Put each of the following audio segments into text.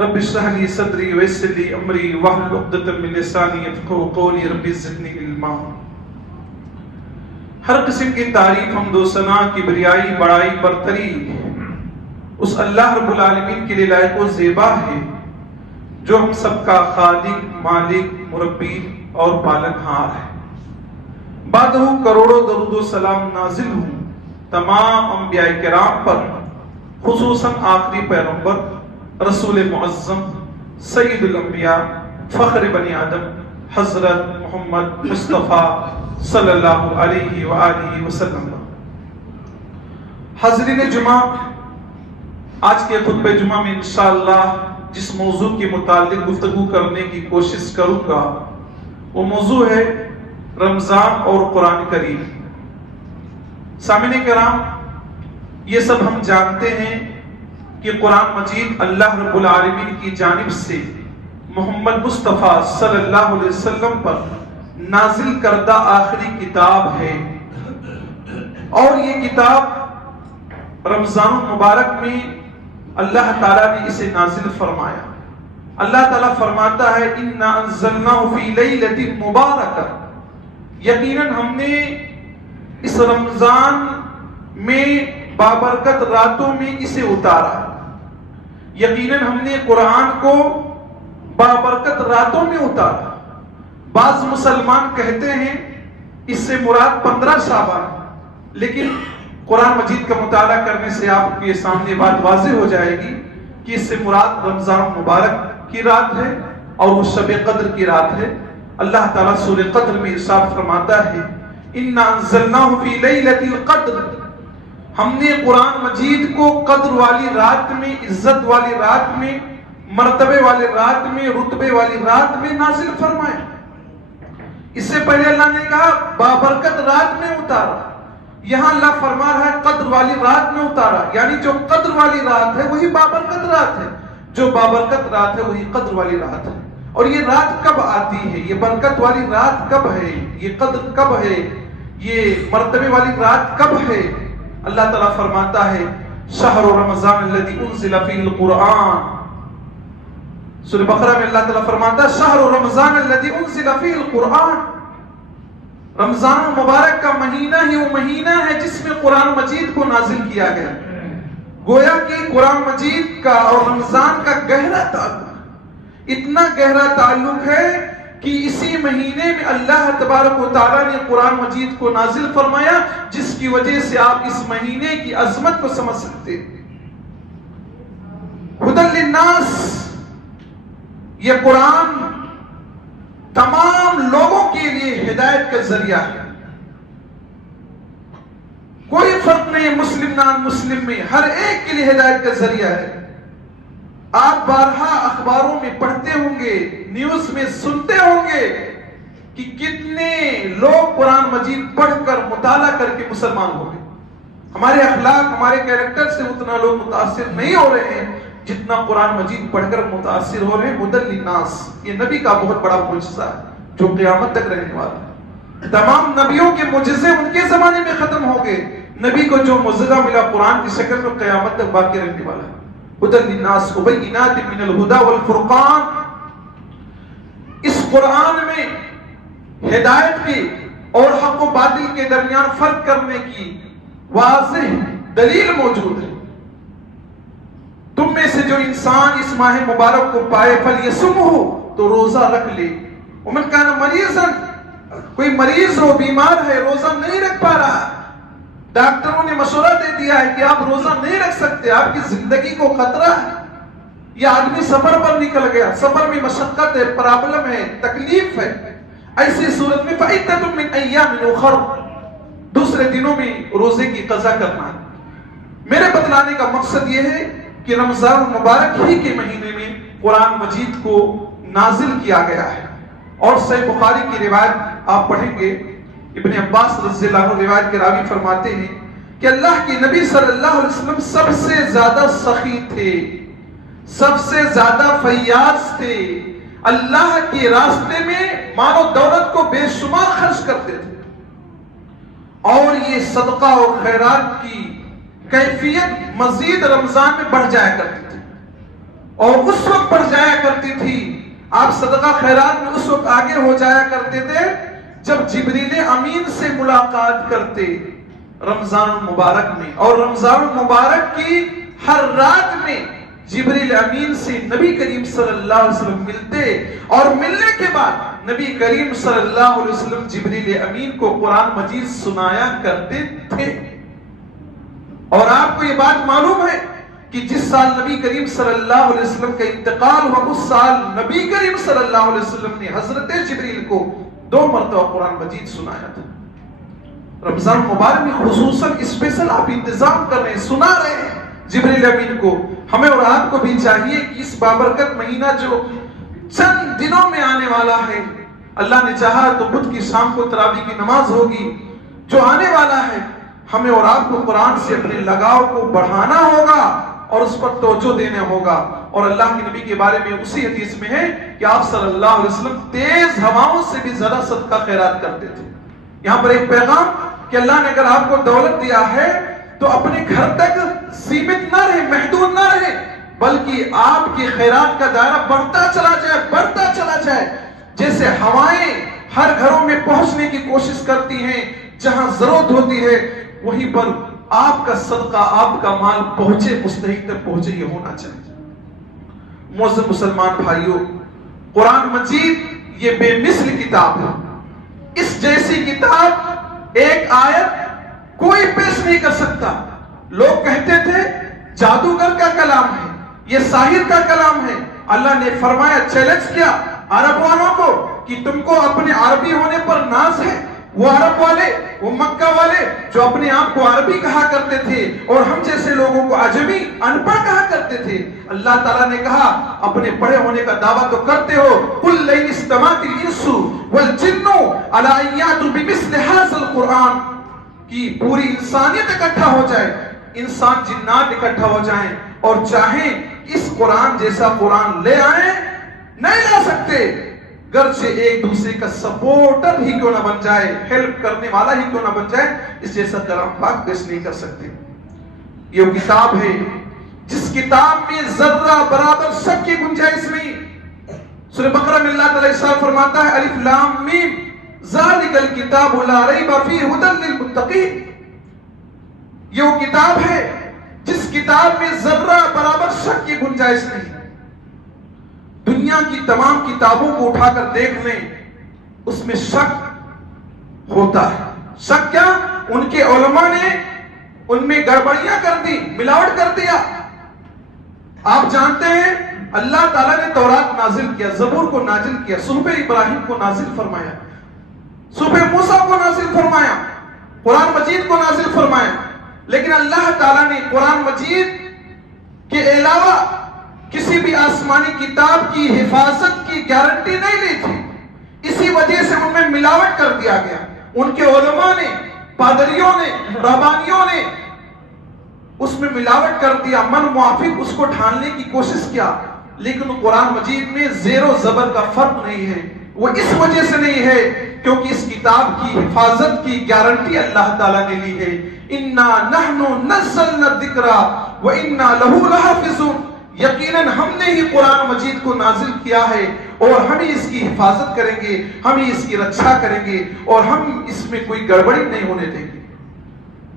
رب اشرح لي صدري ويسر لي امري واحلل عقدة من لساني يفقهوا قولي رب زدنی علما۔ ہر قسم کی تعریف حمد و ثنا کبریائی بڑائی برتری اس اللہ رب العالمین کے لیے لائق و زیبا ہے جو ہم سب کا خالق، مالک، مربی اور پالنہار ہے۔ بعدہ کروڑوں درود و سلام نازل ہوں تمام انبیاء کرام پر، خصوصاً آخری پیغمبر رسول معظم سید الانبیاء فخر بنی آدم حضرت محمد مصطفیٰ صلی اللہ علیہ وآلہ وسلم۔ حاضرین جمعہ، آج کے خطبہ جمعہ میں انشاءاللہ جس موضوع کے متعلق گفتگو کرنے کی کوشش کروں گا وہ موضوع ہے رمضان اور قرآن کریم۔ سامعین کرام، یہ سب ہم جانتے ہیں کہ قرآن مجید اللہ رب العالمین کی جانب سے محمد مصطفیٰ صلی اللہ علیہ وسلم پر نازل کردہ آخری کتاب ہے، اور یہ کتاب رمضان المبارک میں اللہ تعالیٰ نے اسے نازل فرمایا۔ اللہ تعالیٰ فرماتا ہے اِنَّا أَنزَلْنَاهُ فِي لَيْلَةٍ مُبَارَكَةٍ، یقیناً ہم نے اس رمضان میں بابرکت راتوں میں اسے اتارا۔ یقیناً ہم نے قرآن کو بابرکت راتوں میں اتارا۔ بعض مسلمان کہتے ہیں اس سے مراد 15 شعبان، لیکن قرآن مجید کا مطالعہ کرنے سے آپ کے سامنے بات واضح ہو جائے گی کہ اس سے مراد رمضان مبارک کی رات ہے اور وہ شب قدر کی رات ہے۔ اللہ تعالیٰ سورہ قدر میں ارشاد فرماتا ہے اِنَّا أَنزَلْنَاهُ فِي لَيْلَةِ الْقَدْرِ، ہم نے قرآن مجید کو قدر والی رات میں، عزت والی رات میں، مرتبے والی رات میں، رتبے والی رات میں نازل فرمایا۔ اس سے پہلے اللہ نے کہا بابرکت رات میں اتارا، یہاں اللہ فرما رہا ہے قدر والی رات میں اتارا، یعنی جو قدر والی رات ہے وہی بابرکت رات ہے، جو بابرکت رات ہے وہی قدر والی رات ہے۔ اور یہ رات کب آتی ہے، یہ برکت والی رات کب ہے، یہ قدر کب ہے، یہ مرتبے والی رات کب ہے؟ اللہ تعالیٰ فرماتا ہے شہر رمضان الذی انزل فیہ القرآن، سورہ بقرہ میں اللہ تعالیٰ فرماتا ہے شہر رمضان الذی انزل فیہ القرآن، رمضان مبارک کا مہینہ ہی وہ مہینہ ہے جس میں قرآن مجید کو نازل کیا گیا۔ گویا کہ قرآن مجید کا اور رمضان کا گہرا تعلق، اتنا گہرا تعلق ہے کہ اسی مہینے میں اللہ تبارک و تعالیٰ نے قرآن مجید کو نازل فرمایا، جس کی وجہ سے آپ اس مہینے کی عظمت کو سمجھ سکتے ہیں۔ ہدی للناس، یہ قرآن تمام لوگوں کے لیے ہدایت کا ذریعہ ہے، کوئی فرق نہیں مسلم نان مسلم میں، ہر ایک کے لیے ہدایت کا ذریعہ ہے۔ آپ بارہا اخباروں میں پڑھتے ہوں گے، نیوز میں سنتے ہوں گے کہ کتنے لوگ قرآن مجید پڑھ کر مطالعہ کر کے مسلمان ہو گئے۔ ہمارے اخلاق، ہمارے کیریکٹر سے اتنا لوگ متاثر نہیں ہو رہے ہیں جتنا قرآن مجید پڑھ کر متاثر ہو رہے ہیں۔ ہدی للناس، یہ نبی کا بہت بڑا معجزہ ہے جو قیامت تک رہنے والا ہے۔ تمام نبیوں کے معجزے ان کے زمانے میں ختم ہو گئے، نبی کو جو معجزہ ملا قرآن کی شکل میں قیامت تک باقی رہنے والا ہے۔ ہدی للناس وبینات من الہدی والفرقان، اس قرآن میں ہدایت کی اور حق و باطل کے درمیان فرق کرنے کی واضح دلیل موجود ہے۔ تم میں سے جو انسان اس ماہ مبارک کو پائے فلیصمہ، تو روزہ رکھ لے۔ ومن کان مریضا، کوئی مریض ہو، بیمار ہے، روزہ نہیں رکھ پا رہا، ڈاکٹروں نے مشورہ دے دیا ہے کہ آپ روزہ نہیں رکھ سکتے، آپ کی زندگی کو خطرہ ہے، یا آدمی سفر پر نکل گیا، سفر میں مشقت ہے، پرابلم ہے، تکلیف ہے، ایسی صورت میں فَعِدَّةٌ مِّنْ أَيَّامٍ أُخَرَ، دوسرے دنوں میں روزے کی قضا کرنا ہے۔ میرے بتلانے کا مقصد یہ ہے کہ رمضان مبارک ہی کے مہینے میں قرآن مجید کو نازل کیا گیا ہے۔ اور صحیح بخاری کی روایت آپ پڑھیں گے، ابن عباس رضی اللہ عنہ روایت کے راوی فرماتے ہیں کہ اللہ کے نبی صلی اللہ علیہ وسلم سب سے زیادہ سخی تھے، سب سے زیادہ فیاض تھے، اللہ کے راستے میں مال و دولت کو بے شمار خرچ کرتے تھے، اور یہ صدقہ و خیرات کی کیفیت مزید رمضان میں بڑھ جایا کرتی تھی۔ اور اس وقت بڑھ جایا کرتی تھی. آپ صدقہ خیرات میں اس وقت آگے ہو جایا کرتے تھے جب جبریل امین سے ملاقات کرتے رمضان المبارک میں. اور رمضان المبارک کی ہر رات میں جبریل امین سے نبی کریم صلی اللہ علیہ وسلم ملتے, اور ملنے کے بعد نبی کریم صلی اللہ علیہ وسلم جبریل امین کو قرآن مجید سنایا کرتے تھے. اور آپ کو یہ بات معلوم ہے کہ جس سال نبی کریم صلی اللہ علیہ وسلم کا انتقال ہوا, اس سال نبی کریم صلی اللہ علیہ وسلم نے حضرت جبریل کو 2 مرتبہ قرآن مجید سنایا تھا. رمضان مبارک میں خصوصاً اسپیشل آپ انتظام کر رہے ہیں, سنا رہے ہیں جبریل امین کو. ہمیں اور آپ کو بھی چاہیے کہ اس بابرکت مہینہ جو چند دنوں میں آنے والا ہے, اللہ نے چاہا تو بدھ کی شام کو تراویح کی نماز ہوگی, جو آنے والا ہے, ہمیں اور آپ کو قرآن سے اپنے لگاؤ کو بڑھانا ہوگا اور اس پر توجہ دینا ہوگا. اور اللہ کے نبی کے بارے میں اسی حدیث میں ہے کہ آپ صلی اللہ علیہ وسلم تیز ہواؤں سے بھی زیادہ صدقہ خیرات کرتے تھے. یہاں پر ایک پیغام کہ اللہ نے اگر آپ کو دولت دیا ہے تو اپنے گھر تک سیمت نہ رہے, محدود نہ رہے, بلکہ آپ کی خیرات کا دائرہ بڑھتا چلا جائے, بڑھتا چلا جائے. جیسے ہوائیں ہر گھروں میں پہنچنے کی کوشش کرتی ہیں, جہاں ضرورت ہوتی ہے وہیں پر آپ کا صدقہ, آپ کا مال پہنچے, مستحق تک پہنچے, یہ ہونا چاہیے. معزز مسلمان بھائیوں, قرآن مجید یہ بے مثل کتاب ہے. اس جیسی کتاب ایک آیت کوئی پیش نہیں کر سکتا. لوگ کہتے تھے جادوگر کا کلام ہے, یہ ساحر کا کلام ہے. اللہ نے فرمایا, چیلنج کیا عرب والوں کو کہ تم کو اپنے عربی ہونے پر ناز ہے. وہ عرب والے, وہ مکہ والے جو اپنے آپ کو عربی کہا کرتے تھے اور ہم جیسے لوگوں کو عجمی, ان پڑھ کہا کرتے تھے, اللہ تعالیٰ نے کہا اپنے پڑھے ہونے کا دعویٰ تو کرتے ہو, قُلْ لَئِنِ اسْتَمَعَتِ الْإِنسُ وَالْجِنُّ عَلَىٰ أَن يَأْتُوا بِمِثْلِ هَٰذَا الْقُرْآنِ, کہ پوری انسانیت اکٹھا ہو جائے, انسان جنات اکٹھا ہو جائیں اور چاہیں اس قرآن جیسا قرآن لے آئیں, نہیں لا سکتے. گرچہ ایک دوسرے کا سپورٹر ہی کیوں نہ بن جائے, ہیلپ کرنے والا ہی کیوں نہ بن جائے, اس جیسا کلام پاک پیش نہیں کر سکتے. یہ وہ کتاب ہے جس کتاب میں ذرہ برابر شک کی گنجائش نہیں. سورہ بقرہ میں اللہ تعالیٰ ارشاد فرماتا ہے, الف لام میم ذالک الکتاب لا ریب فیہ ھدی للمتقین. یہ وہ کتاب ہے جس کتاب میں ذرہ برابر شک کی گنجائش نہیں. دنیا کی تمام کتابوں کو اٹھا کر دیکھ لیں, اس میں شک ہوتا ہے. شک کیا, ان کے علماء نے ان میں گڑبڑیاں کر دی, ملاوٹ کر دیا. آپ جانتے ہیں اللہ تعالیٰ نے تورات نازل کیا, زبور کو نازل کیا, صحف ابراہیم کو نازل فرمایا, صحف موسیٰ کو نازل فرمایا, قرآن مجید کو نازل فرمایا. لیکن اللہ تعالیٰ نے قرآن مجید کے علاوہ کسی بھی آسمانی کتاب کی حفاظت کی گارنٹی نہیں لی تھی. اسی وجہ سے ان میں ملاوٹ کر دیا گیا. ان کے علماء نے, پادریوں نے, رہبانیوں نے اس میں ملاوٹ کر دیا, من موافق اس کو ڈھالنے کی کوشش کیا. لیکن قرآن مجید میں زیر و زبر کا فرق نہیں ہے. وہ اس وجہ سے نہیں ہے کیونکہ اس کتاب کی حفاظت کی گارنٹی اللہ تعالیٰ نے لی ہے. اِنَّا نَحْنُ نَزَّلْنَا الذِّكْرَ وَإِنَّا لَهُ لَحَافِظُونَ. یقیناً ہم نے ہی قرآن مجید کو نازل کیا ہے اور ہم ہی اس کی حفاظت کریں گے, ہم ہی اس کی رکشا کریں گے اور ہم اس میں کوئی گڑبڑی نہیں ہونے دیں گے.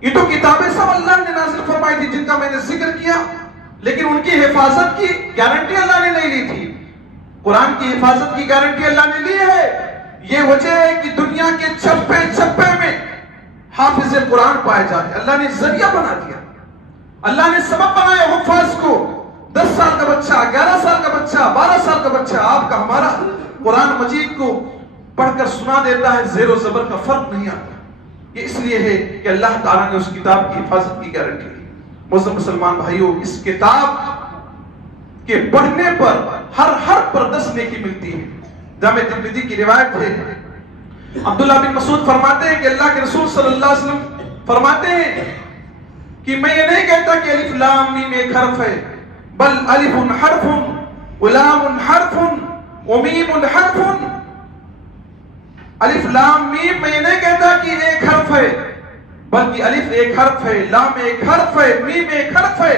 یہ تو کتابیں سب اللہ نے نازل فرمائی تھی جن کا میں نے ذکر کیا, لیکن ان کی حفاظت کی گارنٹی اللہ نے نہیں لی تھی. قرآن کی حفاظت کی گارنٹی اللہ نے لی ہے. یہ وجہ ہے کہ دنیا کے چپے چپے میں حافظ قرآن پائے جاتے. اللہ نے ذریعہ بنا دیا, اللہ نے سبب بنایا حفاظ کو. 10 سال کا بچہ, 11 سال کا بچہ, 12 سال کا بچہ آپ کا ہمارا قرآن مجید کو پڑھ کر سنا دیتا ہے, زیر و زبر کا فرق نہیں آتا. یہ اس لیے ہے کہ اللہ تعالیٰ نے اس کتاب کی حفاظت کی گارنٹی لی. مسلم مسلمان بھائیوں, اس کتاب کے پڑھنے پر ہر حرف پر 10 نیکی ملتی ہے. جامع ترمذی کی روایت ہے, عبداللہ بن مسعود فرماتے ہیں کہ اللہ کے رسول صلی اللہ علیہ وسلم فرماتے ہیں کہ میں یہ نہیں کہتا کہ الف لام میم ایک حرف ہے, بل الف حرف ولام حرف ومیم حرف. الف لام میم میں یہ نہیں کہتا کہ ایک حرف ہے, بلکہ الف ایک حرف ہے, لام ایک حرف ہے, میم ایک حرف ہے.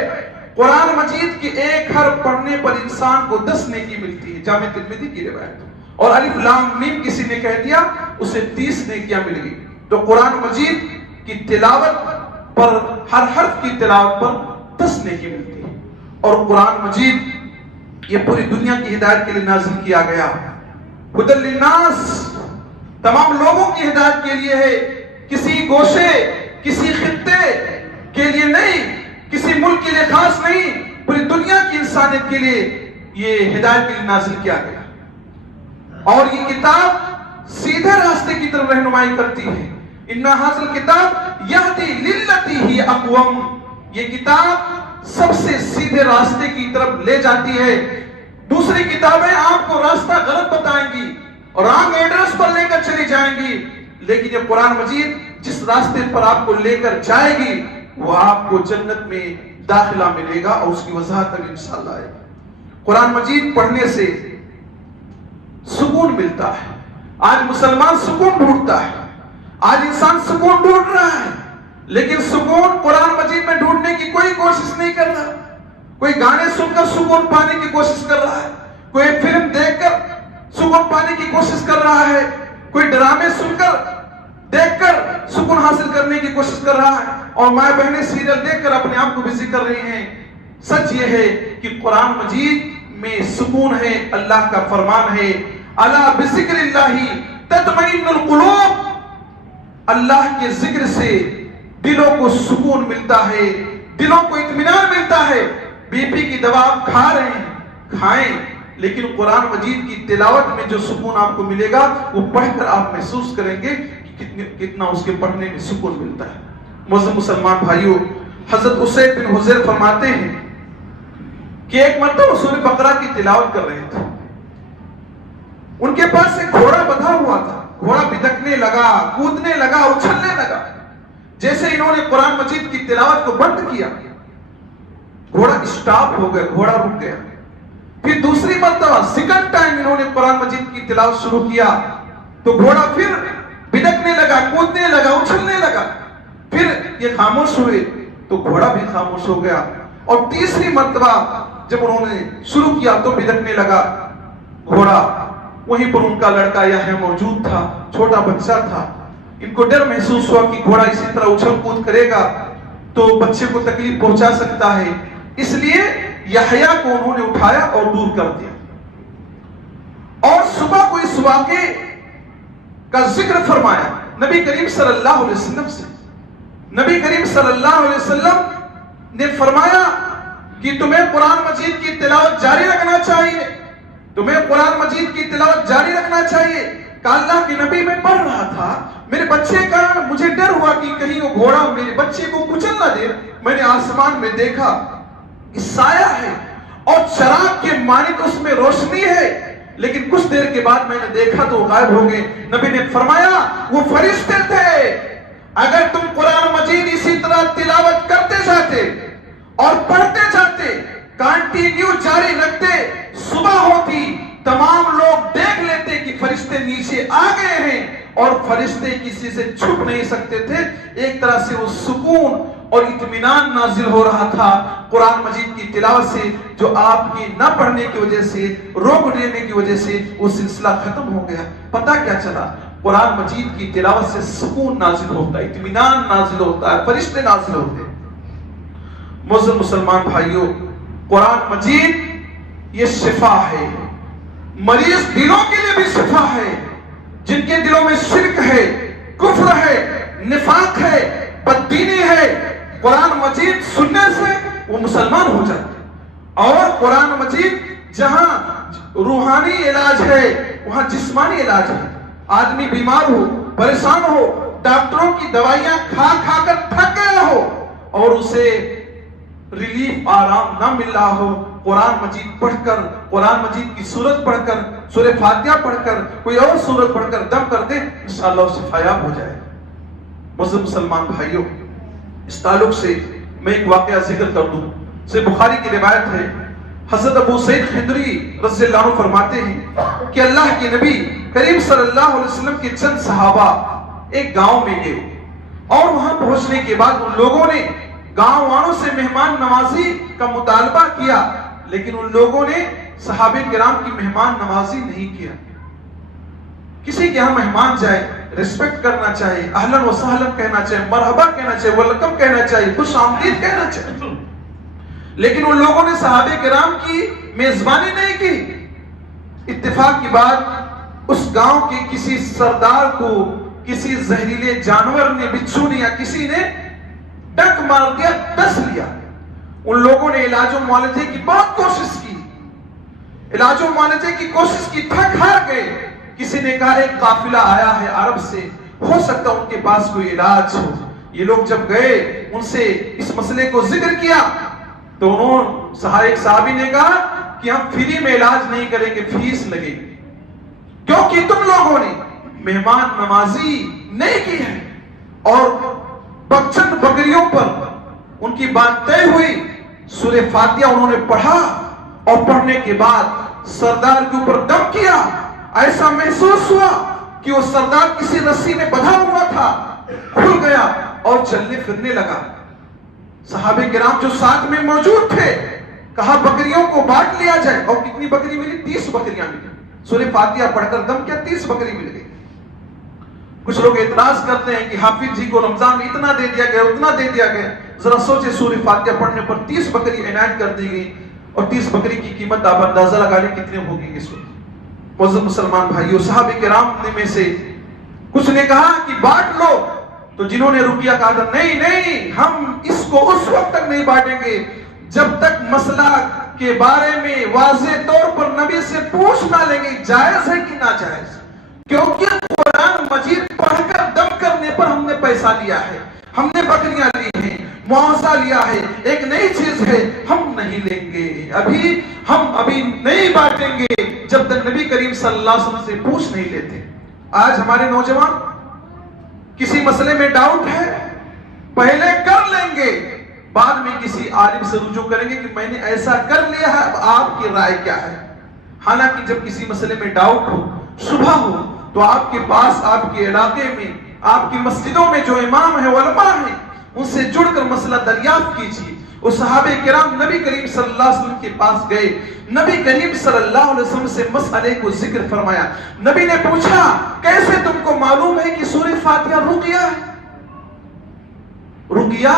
قرآن مجید کی ایک حرف پڑھنے پر انسان کو 10 نیکی ملتی ہے، جامع ترمذی کی روایت. اور الف لام میم کسی نے کہہ دیا اسے 30 نیکیاں مل گئی. تو قرآن مجید کی تلاوت پر، ہر حرف کی تلاوت پر 10 نیکی ملتی ہے. اور قرآن مجید یہ پوری دنیا کی ہدایت کے لیے نازل کیا گیا. ہدی للناس، تمام لوگوں کی ہدایت کے لیے ہے، کسی گوشے کسی خطے کے لیے نہیں، کسی ملک کے لیے خاص نہیں، پوری دنیا کی انسانیت کے لیے یہ ہدایت کے لیے نازل کیا گیا. اور یہ کتاب سیدھے راستے کی طرف رہنمائی کرتی ہے. اِنَّ هَذَا الْكِتَابَ يَهْدِي لِلَّتِي هِيَ أَقْوَمُ، یہ کتاب سب سے سیدھے راستے کی طرف لے جاتی ہے. دوسری کتابیں آپ کو راستہ غلط بتائیں گی اور رانگ ایڈریس پر لے کر چلی جائیں گی، لیکن یہ قرآن مجید جس راستے پر آپ کو لے کر جائے گی وہ آپ کو جنت میں داخلہ ملے گا، اور اس کی وضاحت اب انشاءاللہ آئے گی. قرآن مجید پڑھنے سے سکون ملتا ہے. آج مسلمان سکون ڈھونڈتا ہے، آج انسان سکون ڈھونڈ رہا ہے، لیکن سکون قرآن مجید میں ڈھونڈنے کی کوئی کوشش نہیں کر رہا. کوئی گانے سن کر سکون پانے کی کوشش کر رہا ہے، کوئی فلم دیکھ کر سکون پانے کی کوشش کر رہا ہے، کوئی ڈرامے سن کر دیکھ کر سکون حاصل کرنے کی کوشش کر رہا ہے، اور ماں بہنیں سیریل دیکھ کر اپنے آپ کو بزی کر رہی ہیں. سچ یہ ہے کہ قرآن مجید میں سکون ہے. اللہ کا فرمان ہے الا بذکر اللہ تطمئن القلوب، اللہ کے ذکر سے دلوں کو سکون ملتا ہے، دلوں کو اطمینان ملتا ہے. بی پی کی دوا آپ کھا رہے ہیں، کھائیں، لیکن قرآن مجید کی تلاوت میں جو سکون آپ کو ملے گا وہ پڑھ کر آپ محسوس کریں گے کتنا اس کے پڑھنے میں سکون ملتا ہے. معزز مسلمان بھائیوں، حضرت اسید بن حضیر فرماتے ہیں کہ ایک مرتبہ سورہ بقرہ کی تلاوت کر رہے تھے. ان کے پاس ایک گھوڑا بندھا ہوا تھا. گھوڑا بھدکنے لگا، کودنے لگا، اچھلنے لگا. جیسے انہوں نے قرآن مجید کی تلاوت کو بند کیا، گھوڑا اسٹاپ ہو گیا، گھوڑا رک گیا. پھر دوسری مرتبہ سیکنڈ ٹائم انہوں نے قرآن مجید کی تلاوت شروع کیا تو گھوڑا پھر بھدکنے لگا، کودنے لگا، اچھلنے لگا. پھر یہ خاموش ہوئے تو گھوڑا بھی خاموش ہو گیا. اور تیسری مرتبہ جب انہوں نے شروع کیا تو بھدکنے لگا گھوڑا. وہیں پر ان کا لڑکا یحییٰ موجود تھا، چھوٹا بچہ تھا. ان کو ڈر محسوس ہوا کہ گھوڑا اسی طرح اچھل کود کرے گا تو بچے کو تکلیف پہنچا سکتا ہے، اس لیے یحییٰ کو انہوں نے اٹھایا اور دور کر دیا. اور صبح کو اس واقعے کا ذکر فرمایا نبی کریم صلی اللہ علیہ وسلم سے. نبی کریم صلی اللہ علیہ وسلم نے فرمایا کہ تمہیں قرآن مجید کی تلاوت جاری رکھنا چاہیے، تمہیں قرآن مجید کی تلاوت جاری رکھنا چاہیے. کہ اللہ کے نبی میں پڑھ رہا تھا، میرے بچے کا مجھے ڈر ہوا کہ کہیں وہ گھوڑا میرے بچے کو کچل نہ دے. میں نے آسمان میں دیکھا سایہ ہے اور چراغ کے مانند اس میں روشنی ہے، لیکن کچھ دیر کے بعد میں نے دیکھا تو غائب ہو گئے. نبی نے فرمایا وہ فرشتے تھے. اگر تم قرآن مجید اسی طرح تلاوت کرتے جاتے اور پڑھتے جاتے، کنٹینیو جاری رکھتے، صبح ہوتی تمام لوگ دیکھ لیتے کہ فرشتے نیچے آ گئے ہیں، اور فرشتے کسی سے چھپ نہیں سکتے تھے. ایک طرح سے وہ سکون اور اطمینان نازل ہو رہا تھا قرآن مجید کی تلاوت سے، جو آپ کی نہ پڑھنے کی وجہ سے، روک دینے کی وجہ سے وہ سلسلہ ختم ہو گیا. پتہ کیا چلا؟ قرآن مجید کی تلاوت سے سکون نازل ہوتا ہے، اطمینان نازل ہوتا ہے، فرشتے نازل ہوتے ہیں. معزز مسلمان بھائیوں، قرآن مجید یہ شفا ہے. مریض دلوں کے لیے بھی شفا ہے. جن کے دلوں میں شرک ہے، کفر ہے، نفاق ہے، بددینی ہے، قرآن مجید سننے سے وہ مسلمان ہو جاتے ہیں. اور قرآن مجید جہاں روحانی علاج ہے وہاں جسمانی علاج ہے. آدمی بیمار ہو، پریشان ہو، ڈاکٹروں کی دوائیاں کھا کھا کر تھک گیا ہو اور اسے ریلیف، آرام نہ مل رہا ہو، قرآن مجید پڑھ کر، قرآن مجید کی سورت پڑھ کر، سورہ فاتحہ پڑھ کر، کوئی اور سورت پڑھ کر دم کر دے، انشاءاللہ اس سے فیاض ہو جائے. معزز مسلمان بھائیوں، اس تعلق سے میں ایک واقعہ ذکر کر دوں. صحیح بخاری کی روایت ہے، حضرت ابو سعید خدری رضی اللہ عنہ فرماتے ہیں کہ اللہ کے نبی کریم صلی اللہ علیہ وسلم کے چند صحابہ ایک گاؤں میں گئے، اور وہاں پہنچنے کے بعد ان لوگوں نے گاؤں والوں سے مہمان نوازی کا مطالبہ کیا، لیکن ان لوگوں نے صحابہ کرام کی مہمان نوازی نہیں کیا۔ کسی کے یہاں مہمان جائے ریسپیکٹ کرنا چاہیے، اہلاً و سہلاً کہنا چاہیے، مرحبا کہنا چاہیے، ویلکم کہنا چاہیے، خوش آمدید کہنا چاہیے، لیکن ان لوگوں نے صحابہ کرام کی میزبانی نہیں کی۔ اتفاق کی بات، اس گاؤں کے کسی سردار کو کسی زہریلے جانور نے، بچھو نے یا کسی نے ڈنک مار دیا، ڈس لیا۔ ان لوگوں نے علاج و معالجے کی بہت کوشش کی، علاج و معالجے کی کوشش کی، تھک ہار گئے۔ کسی نے کہا ایک قافلہ آیا ہے عرب سے، ہو سکتا ان کے پاس کوئی علاج ہو۔ یہ لوگ جب گئے، ان سے اس مسئلے کو ذکر کیا تو ایک صحابی نے کہا کہ ہم فری میں علاج نہیں کریں گے، فیس لگے گی، کیونکہ تم لوگوں نے مہمان نوازی نہیں کی ہے۔ اور چند بکریوں پر ان کی بات طے ہوئی، سورہ فاتحہ انہوں نے پڑھا، اور پڑھنے کے بعد سردار کے اوپر دم کیا۔ ایسا محسوس ہوا کہ وہ سردار کسی رسی میں بندھا ہوا تھا، کھل گیا اور چلنے پھرنے لگا۔ صحابہ کرام جو ساتھ میں موجود تھے، کہا بکریوں کو بانٹ لیا جائے۔ اور کتنی بکری ملی؟ 30 بکریاں ملی۔ سورہ فاتحہ پڑھ کر دم کیا، 30 بکری مل گئی۔ کچھ لوگ اعتراض کرتے ہیں کہ حافظ جی کو رمضان میں اتنا دے دیا گیا، اتنا دے دیا گیا۔ ذرا سوچے، سورہ فاتحہ پڑھنے پر 30 بکری عنایت کر دی گئی، اور 30 بکری کی قیمت آپ اندازہ لگا لیں کتنے ہوگی اس وقت۔ معزز مسلمان بھائیو، صحابہ کرام میں سے کچھ نے کہا کہ بانٹ لو، تو جنہوں نے رقیہ کہا تھا نہیں نہیں، ہم اس کو اس وقت تک نہیں بانٹیں گے جب تک مسئلہ کے بارے میں واضح طور پر نبی سے پوچھ نہ لیں گے جائز ہے کہ ناجائز، کیونکہ قرآن مجید پڑھ کر دم کرنے پر ہم نے پیسہ لیا ہے، ہم نے بکریاں لی ہیں، معاوضہ لیا ہے، ایک نئی چیز ہے، ہم نہیں لیں گے، ہم ابھی نہیں بانٹیں گے جب تک نبی کریم صلی اللہ علیہ وسلم سے پوچھ نہیں لیتے۔ آج ہمارے نوجوان کسی مسئلے میں ڈاؤٹ ہے، پہلے کر لیں گے، بعد میں کسی عالم سے رجوع کریں گے کہ میں نے ایسا کر لیا ہے، اب آپ کی رائے کیا ہے۔ حالانکہ جب کسی مسئلے میں ڈاؤٹ ہو، شبہ ہو، تو آپ کے پاس، آپ کے علاقے میں، آپ کی مسجدوں میں جو امام ہیں، علماء ہیں، ان سے جڑ کر مسئلہ دریافت کیجیے۔ وہ صحابہ کرام نبی کریم صلی اللہ علیہ وسلم کے پاس گئے، نبی کریم صلی اللہ علیہ وسلم سے مسئلے کو ذکر فرمایا۔ نبی نے پوچھا کیسے تم کو معلوم ہے کہ سورہ فاتحہ رقیہ ہے؟ رقیہ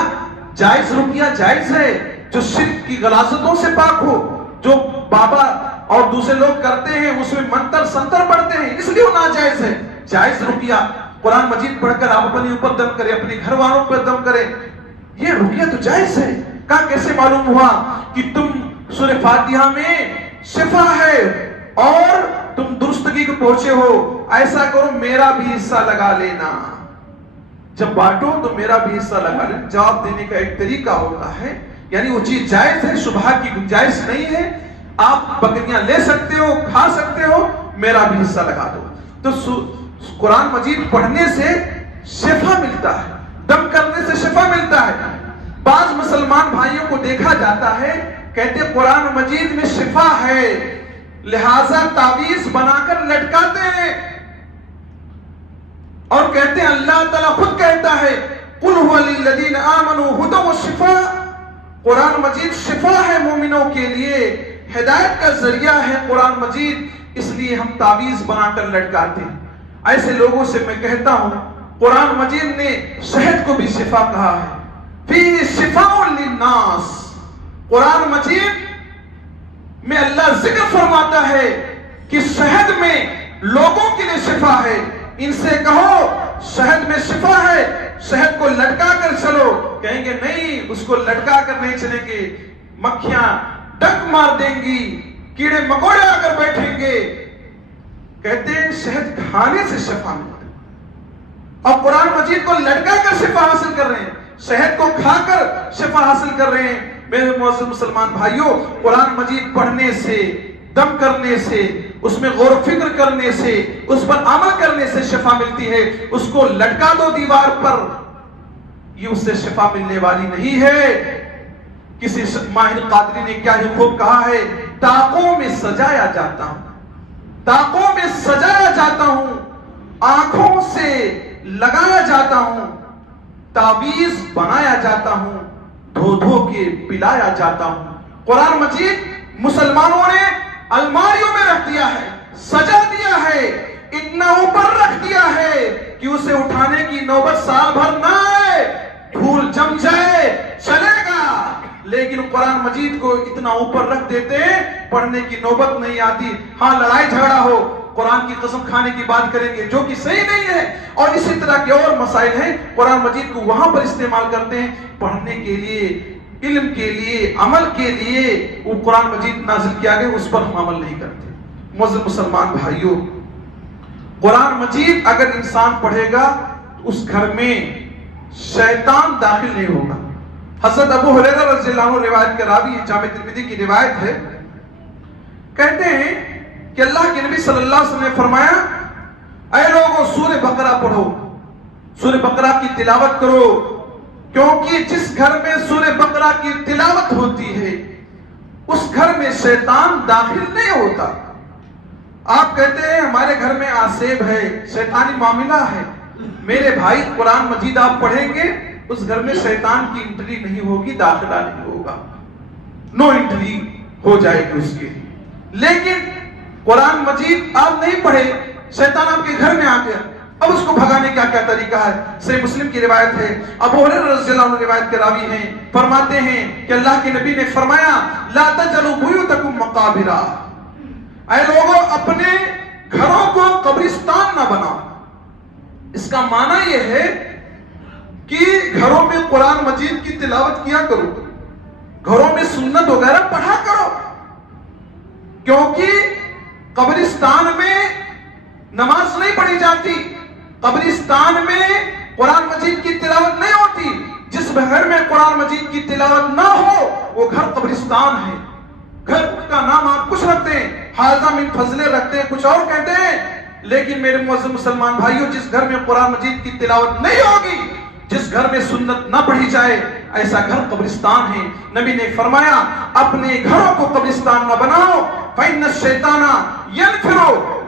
جائز، رقیہ جائز ہے جو شرک کی غلاظتوں سے پاک ہو، جو بابا اور دوسرے لوگ کرتے ہیں اس میں منتر سنتر پڑھتے ہیں، اس لیے وہ ناجائز ہے۔ جائز رقیہ قرآن مجید پڑھ کر آپ اپنے اوپر دم کریں، اپنے گھر والوں پر دم کریں، یہ رقیہ تو جائز ہے۔ کہا کیسے معلوم ہوا کہ تم سورہ فاتحہ میں شفا ہے اور تم درستگی کو پہنچے ہو؟ ایسا کرو میرا بھی حصہ لگا لینا، جب بانٹو تو میرا بھی حصہ لگا لینا۔ جواب دینے کا ایک طریقہ ہوتا ہے، یعنی وہ چیز جائز ہے، شبہ کی گنجائش نہیں ہے، آپ بکریاں لے سکتے ہو، کھا سکتے ہو، میرا بھی حصہ لگا دو۔ تو قرآن مجید پڑھنے سے شفا ملتا ہے، دم کرنے سے شفا ملتا ہے۔ بعض مسلمان بھائیوں کو دیکھا جاتا ہے، کہتے قرآن مجید میں شفا ہے، لہذا تعویذ بنا کر لٹکاتے ہیں، اور کہتے ہیں اللہ تعالیٰ خود کہتا ہے قُلْ هُوَ لِلَّذِينَ آمَنُوا هُدًى وَشِفَاءٌ، قرآن مجید شفا ہے مومنوں کے لیے، ہدایت کا ذریعہ ہے قرآن مجید، اس لیے ہم تعویذ بنا کر لٹکاتے ہیں۔ ایسے لوگوں سے میں کہتا ہوں، قرآن مجید نے شہد کو بھی شفا کہا ہے، فِيهِ شِفَاءٌ لِلنَّاسِ، قرآن مجید میں اللہ ذکر فرماتا ہے کہ شہد میں لوگوں کے لیے شفا ہے۔ ان سے کہو شہد میں شفا ہے، شہد کو لٹکا کر چلو، کہیں گے نہیں، اس کو لٹکا کر نہیں چلیں گے، مکھیاں ڈنک مار دیں گی، کیڑے مکوڑے آ کر بیٹھیں گے۔ کہتے ہیں شہد کھانے سے شفا ملتا ہے، اور قرآن مجید کو لٹکا کر شفا حاصل کر رہے ہیں، شہد کو کھا کر شفا حاصل کر رہے ہیں۔ میرے معزز مسلمان بھائیوں، قرآن مجید پڑھنے سے، دم کرنے سے، اس میں غور و فکر کرنے سے، اس پر عمل کرنے سے شفا ملتی ہے۔ اس کو لٹکا دو دیوار پر، یہ اس سے شفا ملنے والی نہیں ہے۔ کسی ماہر قادری نے کیا ہی خوب کہا ہے، طاقوں میں سجایا جاتا ہوں، طاقوں میں سجایا جاتا ہوں، آنکھوں سے لگایا جاتا ہوں، تعویذ بنایا جاتا ہوں، دھو دھو کے پلایا جاتا ہوں۔ قرآن مجید مسلمانوں نے الماریوں میں رکھ دیا ہے، سجا دیا ہے، اتنا اوپر رکھ دیا ہے کہ اسے اٹھانے کی نوبت سال بھر نہ آئے، دھول جم جائے چلے گا، لیکن قرآن مجید کو اتنا اوپر رکھ دیتے ہیں پڑھنے کی نوبت نہیں آتی۔ ہاں لڑائی جھگڑا ہو، قرآن کی قسم کھانے کی بات کریں گے جو کہ صحیح نہیں ہے، اور اسی طرح کے اور مسائل ہیں، قرآن مجید کو وہاں پر استعمال کرتے ہیں پڑھنے کے لیے، علم کے لیے، عمل کے لیے وہ قرآن مجید نازل کیا گیا، اس پر ہم عمل نہیں کرتے۔ معزز مسلمان بھائیوں، قرآن مجید اگر انسان پڑھے گا تو اس گھر میں شیطان داخل نہیں ہوگا۔ حضرت ابو ہریرہ رضی اللہ عنہ روایت کے راوی ہیں، جامع ترمذی کی روایت ہے، کہتے ہیں کہ اللہ کے نبی صلی اللہ علیہ وسلم نے فرمایا، اے لوگوں سورہ بقرہ پڑھو، سورہ بقرہ کی تلاوت کرو، کیونکہ جس گھر میں سورہ بقرہ کی تلاوت ہوتی ہے اس گھر میں شیطان داخل نہیں ہوتا۔ آپ کہتے ہیں ہمارے گھر میں آسیب ہے، شیطانی معاملہ ہے، میرے بھائی قرآن مجید آپ پڑھیں گے اس گھر میں شیطان کی انٹری نہیں ہوگی، داخلہ نہیں ہوگا، نو انٹری ہو جائے گی اس کے۔ لیکن قرآن مجید آپ نہیں پڑھے، شیطان آپ کے گھر میں آ گیا، اب اس کو بھگانے کا کیا طریقہ ہے؟ صحیح مسلم کی روایت ہے، ابو ہریرہ رضی اللہ عنہ روایت کے راوی ہیں، فرماتے ہیں کہ اللہ کے نبی نے فرمایا، لا تجعلوا بیوتکم مقابر، اے لوگوں اپنے گھروں کو قبرستان نہ بناؤ۔ اس کا معنی یہ ہے کہ گھروں میں قرآن مجید کی تلاوت کیا کرو، گھروں میں سنت وغیرہ پڑھا کرو، کیونکہ قبرستان میں نماز نہیں پڑھی جاتی، قبرستان میں قرآن مجید کی تلاوت نہیں ہوتی۔ جس گھر میں قرآن مجید کی تلاوت نہ ہو وہ گھر قبرستان ہے۔ گھر کا نام آپ کچھ رکھتے ہیں، حاضہ من فضلے رکھتے ہیں، کچھ اور کہتے ہیں، لیکن میرے معزز مسلمان بھائیوں، جس گھر میں قرآن مجید کی تلاوت نہیں ہوگی، جس گھر میں سنت نہ پڑھی جائے، ایسا گھر قبرستان ہے۔ نبی نے فرمایا اپنے گھروں کو قبرستان نہ بناؤ، فإن الشیطان ينفر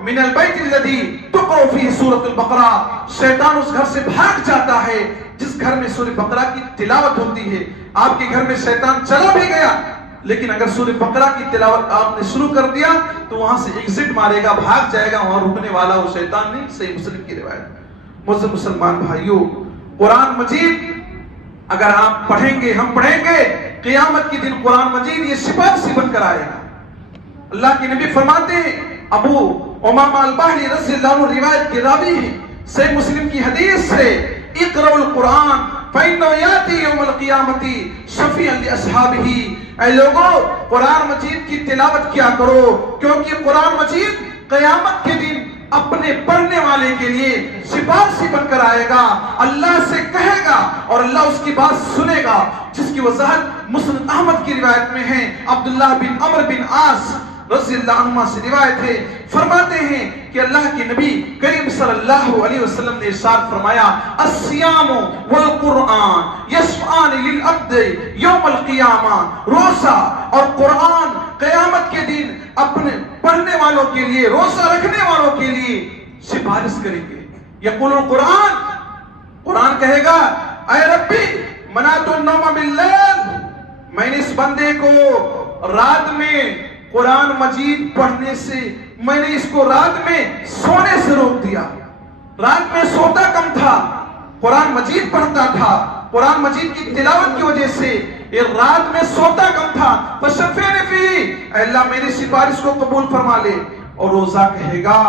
من البيت الذي تقرأ فيه سورة البقرہ، شیطان اس گھر سے بھاگ جاتا ہے جس گھر میں سورہ بقرہ کی تلاوت ہوتی ہے۔ آپ کے گھر میں شیطان چلا بھی گیا، لیکن اگر سورہ بقرہ کی تلاوت آپ نے شروع کر دیا تو وہاں سے ایگزٹ مارے گا، بھاگ جائے گا، وہاں رکنے والا وہ شیطان نہیں۔ صحیح مسلم کی روایت۔ معزز مسلمان بھائیوں، قرآن مجید اگر آپ پڑھیں گے، ہم پڑھیں گے، قیامت کے دن قرآن مجید یہ سپاہی بن کر آئے گا۔ اللہ کے نبی فرماتے ہیں، ابو امامہ الباہلی رضی اللہ عنہ روایت کے راوی ہیں، صحیح مسلم کی حدیث سے، اقرأوا القرآن فإنه يأتي يوم القیامة شفیعا لأصحابہ، اے لوگوں قرآن مجید کی تلاوت کیا کرو، کیونکہ قرآن مجید قیامت کے دن اپنے پڑھنے والے کے لیے سپاہی بن کر آئے گا، اللہ سے کہے گا اور اللہ اس کی بات سنے گا، جس کی وضاحت مسند احمد کی روایت میں ہے۔ عبداللہ بن عمرو بن عاص رضی اللہ عنہ سے روایت ہے، فرماتے ہیں کہ اللہ کے نبی کریم صلی اللہ علیہ وسلم نے ارشاد فرمایا، الصیام والقرآن یشفعان للعبد یوم القیامہ، روزہ اور قرآن قیامت کے دن اپنے پڑھنے والوں کے لیے، روزہ رکھنے والوں کے لیے سفارش کریں گے۔ یقول القرآن، قرآن کہے گا، اے ربی منعت النوم باللیل، میں نے اس بندے کو رات میں قرآن مجید پڑھنے سے، میں نے اس کو رات میں سونے سے روک دیا، رات میں سوتا کم تھا، قرآن مجید پڑھتا تھا، قرآن مجید کی تلاوت کی وجہ سے یہ رات میں سوتا کم تھا، فشفعني فی، اے اللہ میری سفارش کو قبول فرما لے۔ اور روزہ کہے گا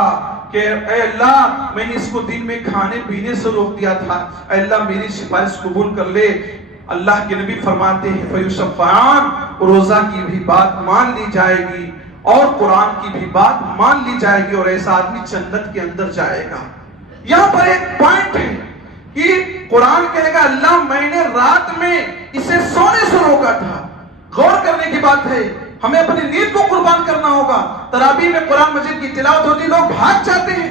کہ اے اللہ میں نے اس کو دن میں کھانے پینے سے روک دیا تھا، اے اللہ میری سفارش قبول کر لے۔ اللہ کے نبی فرماتے ہیں فیشفعان، روزہ کی بھی بات مان لی جائے گی اور قرآن کی بھی بات مان لی جائے گی، اور ایسا آدمی جنت کے اندر جائے گا۔ یہاں پر ایک پوائنٹ ہے کہ قرآن کہے گا اللہ میں نے رات میں اسے سونے سے روکا تھا۔ غور کرنے کی بات ہے، ہمیں اپنی نیند کو قربان کرنا ہوگا۔ تراویح میں قرآن مجید کی تلاوت ہوتی، لوگ بھاگ جاتے ہیں،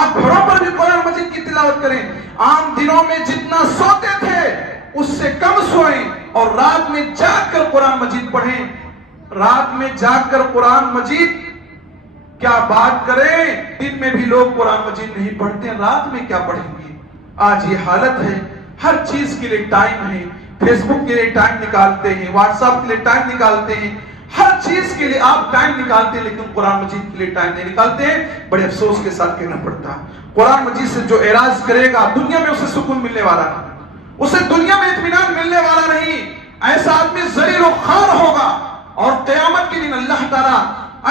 آپ گھروں پر بھی قرآن مجید کی تلاوت کریں۔ عام دنوں میں جتنا سوتے تھے اس سے کم سوئیں، اور رات میں جاگ کر قرآن مجید پڑھیں۔ رات میں جاگ کر قرآن مجید کیا بات کریں، دن میں بھی لوگ قرآن مجید نہیں پڑھتے، رات میں کیا پڑھیں گے؟ آج یہ حالت ہے، ہر چیز کے لیے ٹائم ہے، فیس بک کے لیے ٹائم نکالتے ہیں، واٹس ایپ کے لیے ٹائم نکالتے ہیں، ہر چیز کے لیے آپ ٹائم نکالتے ہیں، لیکن قرآن مجید کے لیے ٹائم نہیں نکالتے ہیں۔ بڑے افسوس کے ساتھ کہنا پڑتا ہے، قرآن مجید سے جو اعراض کرے گا دنیا میں اسے سکون ملنے والا نہیں، اسے دنیا میں اطمینان ملنے والا نہیں، ایسا آدمی ذلیل و خوار ہوگا، اور قیامت کے دن اللہ تعالیٰ